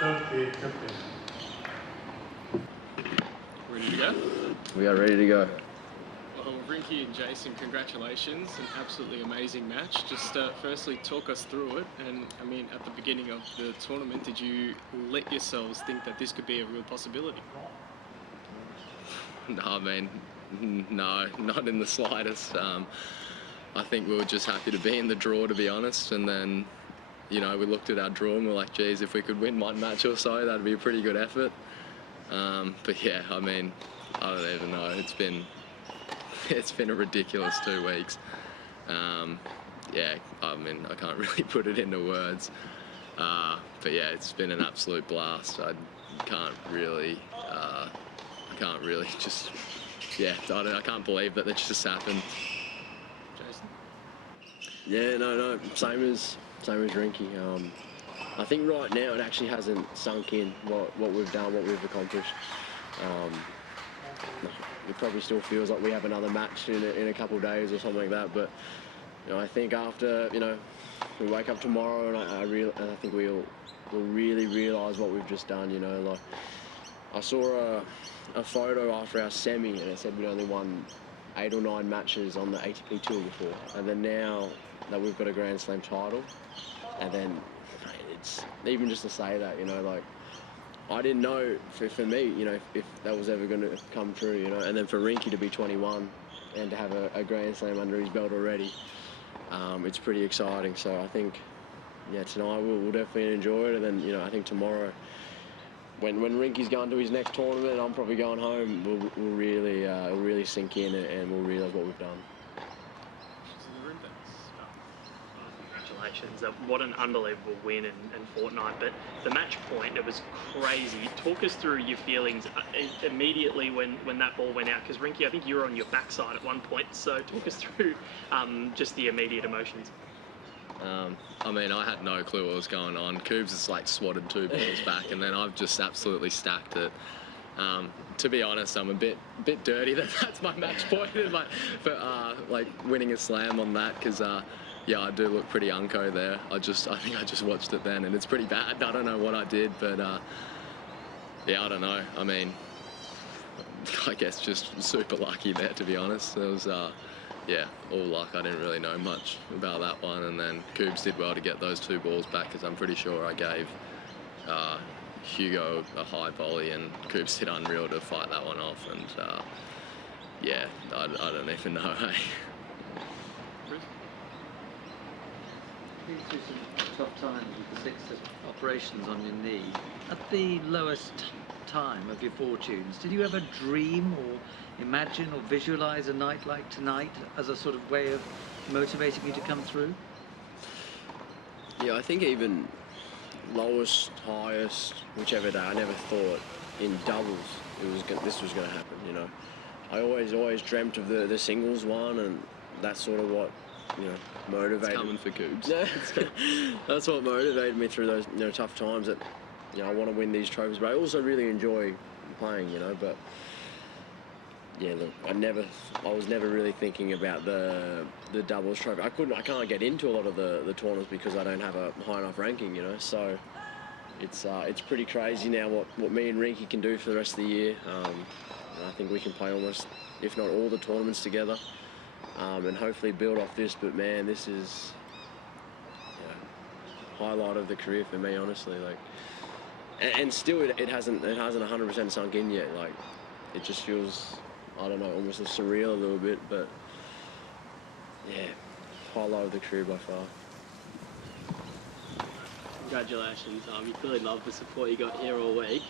Ready to go? We are ready to go. Well, Rinky and Jason, congratulations. An absolutely amazing match. Just firstly, talk us through it. And I mean, at the beginning of the tournament, did you let yourselves think that this could be a real possibility? No, I mean, no, not in the slightest. I think we were just happy to be in the draw, to be honest. And then, you know, we looked at our draw and we're like, geez, if we could win one match or so, that'd be a pretty good effort. But yeah, I mean, I don't even know. It's been a ridiculous 2 weeks. Yeah, I mean, I can't really put it into words. But yeah, it's been an absolute blast. I can't really just, yeah, I can't believe that just happened. Jason? Yeah, no, same as Rinky. I think right now it actually hasn't sunk in what we've done, what we've accomplished. It probably still feels like we have another match in a couple of days or something like that. But you know, I think after we wake up tomorrow, and I think we'll really realise what we've just done. You know, like I saw a photo after our semi, and it said we'd only won 8 or 9 matches on the ATP Tour before, and then now that we've got a Grand Slam title, and then it's even just to say that, you know, like I didn't know for me, you know, if that was ever going to come true, you know, and then for Rinky to be 21 and to have a Grand Slam under his belt already, it's pretty exciting. So I think, yeah, tonight we'll definitely enjoy it, and then, you know, I think tomorrow, when Rinky's going to his next tournament and I'm probably going home, we'll really sink in and we'll realise what we've done. Congratulations. What an unbelievable win and fortnight. But the match point, it was crazy. Talk us through your feelings immediately when that ball went out. Because Rinky, I think you were on your backside at one point. So talk us through just the immediate emotions. I mean, I had no clue what was going on. Coobs has like swatted 2 balls back, and then I've just absolutely stacked it. To be honest, I'm a bit dirty that that's my match point, but like winning a slam on that, because yeah, I do look pretty unco there. I think I just watched it then, and it's pretty bad. I don't know what I did, but yeah, I don't know. I mean, I guess just super lucky there, to be honest. It was yeah, all luck. I didn't really know much about that one, and then Coobs did well to get those 2 balls back, because I'm pretty sure I gave Hugo a high volley, and Coobs did unreal to fight that one off, and yeah, I don't even know. Hey. Been through some tough times with the 6 operations on your knee. At the lowest time of your fortunes, did you ever dream or imagine or visualize a night like tonight as a sort of way of motivating you to come through? Yeah, I think even lowest, highest, whichever day, I never thought in doubles this was going to happen, you know. I always dreamt of the singles one, and that's sort of what, you know, motivated. It's coming for Coobs. Yeah, that's what motivated me through those, you know, tough times. That, you know, I want to win these trophies, but I also really enjoy playing, you know. But yeah, look, I was never really thinking about the doubles trophy. I can't get into a lot of the tournaments because I don't have a high enough ranking, you know. So it's pretty crazy now what me and Rinky can do for the rest of the year. And I think we can play almost, if not all, the tournaments together. And hopefully build off this, but man, this is, you know, highlight of the career for me, honestly. Like, and still, it hasn't 100% sunk in yet. Like, it just feels, I don't know, almost surreal a little bit. But yeah, highlight of the career by far. Congratulations. You clearly love the support you got here all week.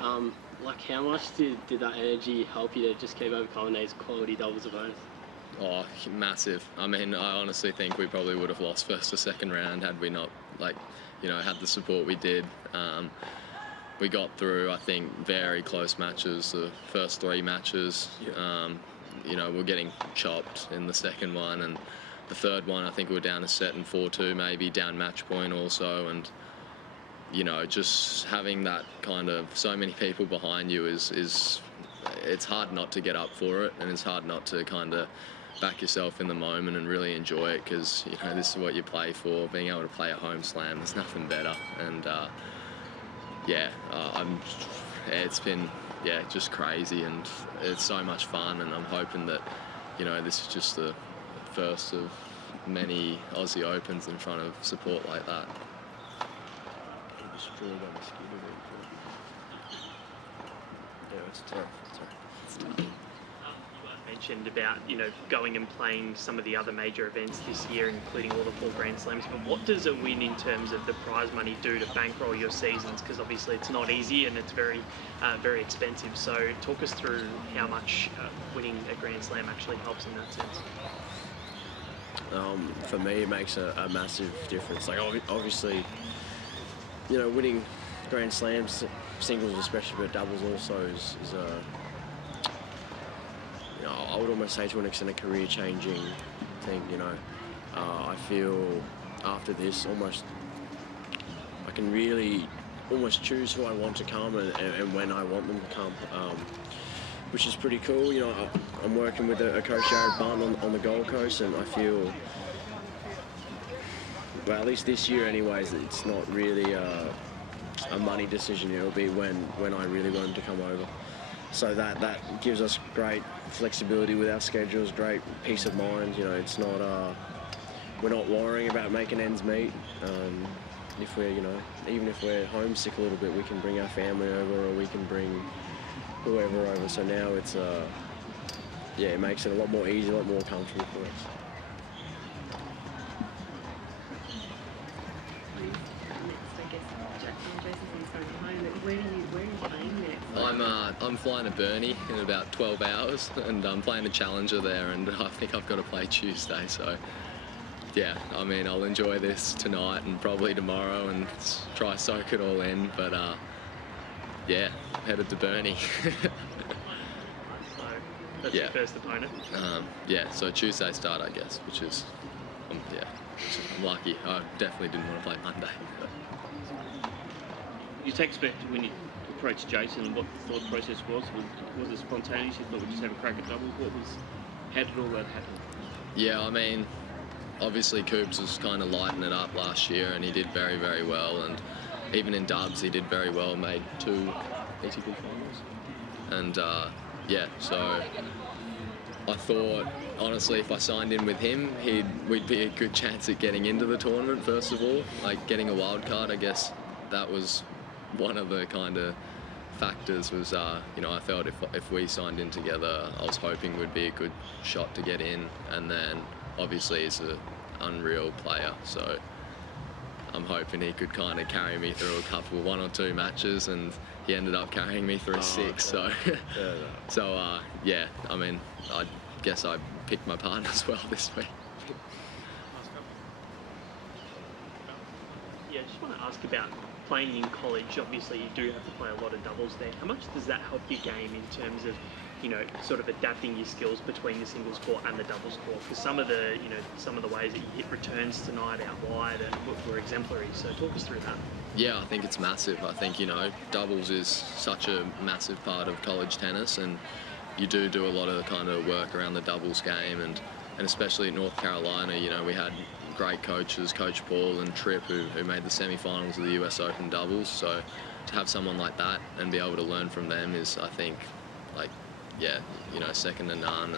Like, how much did that energy help you to just keep overcoming these quality doubles opponents? Oh, massive. I mean, I honestly think we probably would have lost first or second round had we not, like, you know, had the support we did. We got through, I think, very close matches, the first 3 matches. You know, we're getting chopped in the second one, and the third one, I think we were down a set in 4-2, maybe down match point also. And, you know, just having that kind of so many people behind you is it's hard not to get up for it, and it's hard not to kind of back yourself in the moment and really enjoy it, because, you know, this is what you play for. Being able to play a home slam, there's nothing better. And yeah, it's been just crazy, and it's so much fun, and I'm hoping that, you know, this is just the first of many Aussie Opens in front of support like that. Yeah, it's tough. It's tough. You mentioned about, you know, going and playing some of the other major events this year, including all the 4 Grand Slams, but what does a win in terms of the prize money do to bankroll your seasons? Because obviously it's not easy and it's very expensive. So talk us through how much winning a Grand Slam actually helps in that sense. For me, it makes a massive difference. Like, obviously, you know, winning Grand Slams, singles especially, but doubles also is you know, I would almost say to an extent a career-changing thing, you know. I feel after this I can really almost choose who I want to come and when I want them to come, which is pretty cool. You know, I'm working with a coach, Jared Barton, on the Gold Coast, and I feel, well, at least this year anyways, it's not really a money decision. It'll be when I really want them to come over. So that gives us great flexibility with our schedules, great peace of mind. You know, it's not we're not worrying about making ends meet. If we're, you know, even if we're homesick a little bit, we can bring our family over, or we can bring whoever over. So now it's yeah, it makes it a lot more easy, a lot more comfortable for us. I'm flying to Burnie in about 12 hours, and I'm playing a challenger there, and I think I've got to play Tuesday. So yeah, I mean, I'll enjoy this tonight and probably tomorrow and try soak it all in. But yeah, headed to Burnie. So that's your first opponent? Yeah, so Tuesday start, I guess, which is, yeah, I'm lucky. I definitely didn't want to play Monday. You take back to when you approached Jason and what the thought process was? Was it spontaneous? You thought we'd just have a crack at doubles? How did all that happen? Yeah, I mean, obviously Coops was kind of lighting it up last year, and he did very, very well. And even in dubs, he did very well, made 2 ATP finals. And yeah, so I thought, honestly, if I signed in with him, we'd be a good chance at getting into the tournament, first of all. Like, getting a wild card, I guess that was one of the kind of factors. Was you know, I felt if we signed in together, I was hoping we'd be a good shot to get in. And then obviously he's an unreal player, so I'm hoping he could kind of carry me through one or two matches, and he ended up carrying me through 6. So so yeah, I mean, I guess I picked my partners well this week. Yeah, I just want to ask about playing in college. Obviously you do have to play a lot of doubles there. How much does that help your game in terms of, you know, sort of adapting your skills between the singles court and the doubles court? Because some of the, you know, some of the ways that you hit returns tonight out wide were exemplary. So talk us through that. Yeah, I think it's massive. I think, you know, doubles is such a massive part of college tennis, and you do a lot of the kind of work around the doubles game, and especially in North Carolina, you know, we had great coaches, Coach Paul and Tripp, who made the semi-finals of the US Open doubles. So to have someone like that and be able to learn from them is, I think, like, yeah, you know, second to none.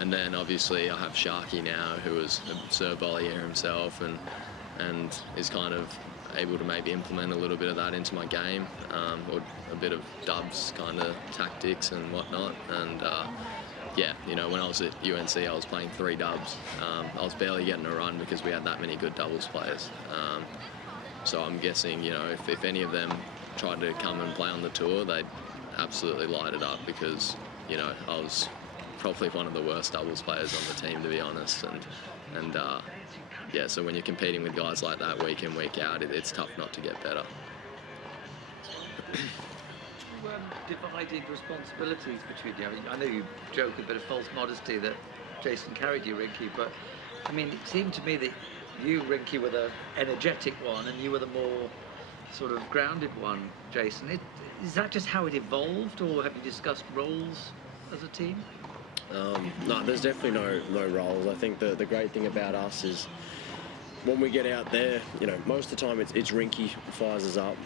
And then obviously I have Sharky now, who is a serve volleyer himself, and is kind of able to maybe implement a little bit of that into my game, or a bit of dubs kind of tactics and whatnot. And yeah, you know, when I was at UNC, I was playing 3 dubs. I was barely getting a run because we had that many good doubles players. So I'm guessing, you know, if any of them tried to come and play on the tour, they'd absolutely light it up, because, you know, I was probably one of the worst doubles players on the team, to be honest. And yeah, so when you're competing with guys like that week in, week out, it's tough not to get better. Divided responsibilities between you. I mean, I know you joke with a bit of false modesty that Jason carried you, Rinky, but I mean, it seemed to me that you, Rinky, were the energetic one, and you were the more sort of grounded one, Jason. Is that just how it evolved, or have you discussed roles as a team? No, there's definitely no roles. I think the great thing about us is when we get out there, you know, most of the time it's Rinky who fires us up.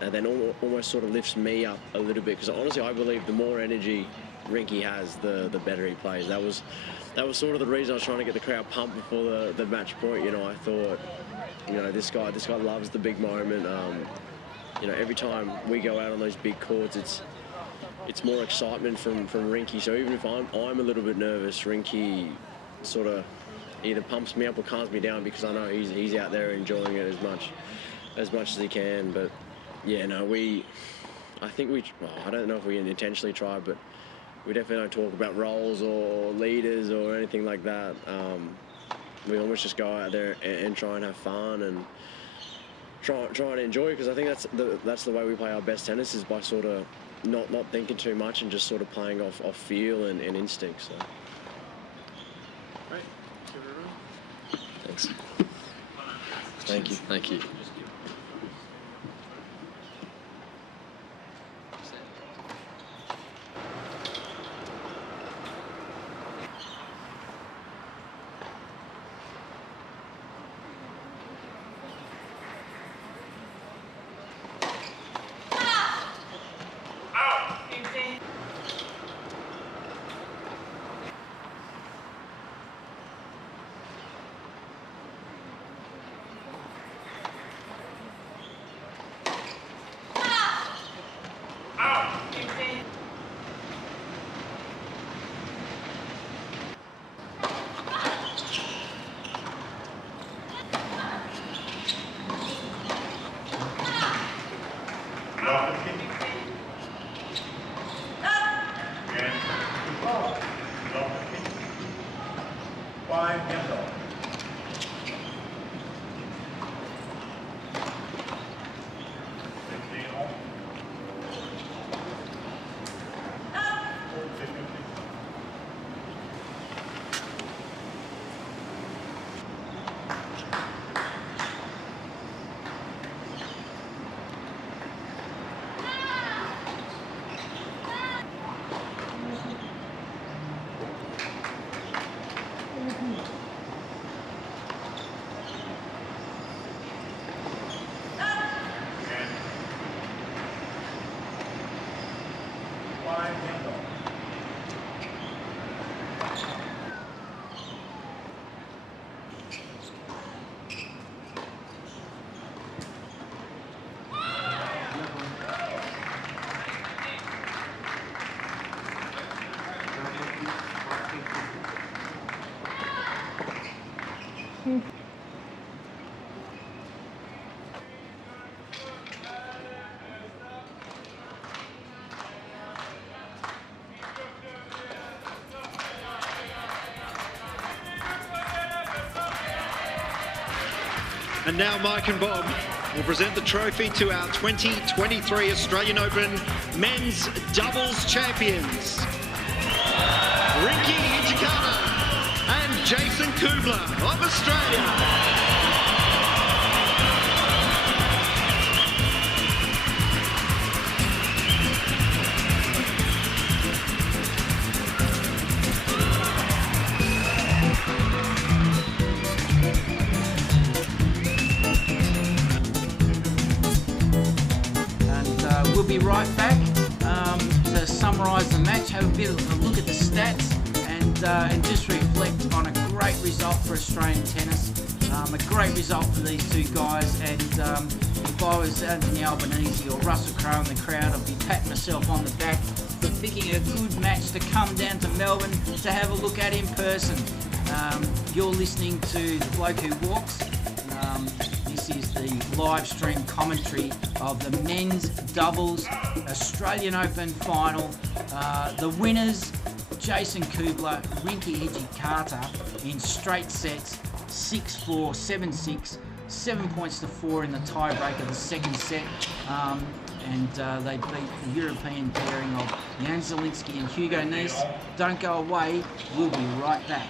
then almost sort of lifts me up a little bit, because honestly I believe the more energy Rinky has, the better he plays. That was sort of the reason I was trying to get the crowd pumped before the match point. You know, I thought, you know, this guy loves the big moment. You know, every time we go out on those big courts, it's more excitement from Rinky. So even if I'm a little bit nervous, Rinky sort of either pumps me up or calms me down, because I know he's out there enjoying it as much as he can. But yeah, no, I think I don't know if we intentionally tried, but we definitely don't talk about roles or leaders or anything like that. We almost just go out there and try and have fun and try and enjoy, because I think that's the way we play our best tennis, is by sort of not thinking too much and just sort of playing off feel and instinct. So. Great. Give it a run. Thanks. Thank you. Thank you. And now Mike and Bob will present the trophy to our 2023 Australian Open Men's Doubles Champions, Rinky Hijikata and Jason Kubler of Australia. We'll be right back to summarise the match, have a bit of a look at the stats, and just reflect on a great result for Australian tennis. A great result for these two guys, and if I was Anthony Albanese or Russell Crowe in the crowd, I'd be patting myself on the back for picking a good match to come down to Melbourne to have a look at in person. You're listening to The Bloke Who Walks. This is the live stream commentary of the men's doubles Australian Open final. The winners, Jason Kubler, Rinky Hijikata, in straight sets, 6-4, 7-6, 7 points to 4 in the tiebreak of the second set. And they beat the European pairing of Jan Zielinski and Hugo Nys. Don't go away, we'll be right back.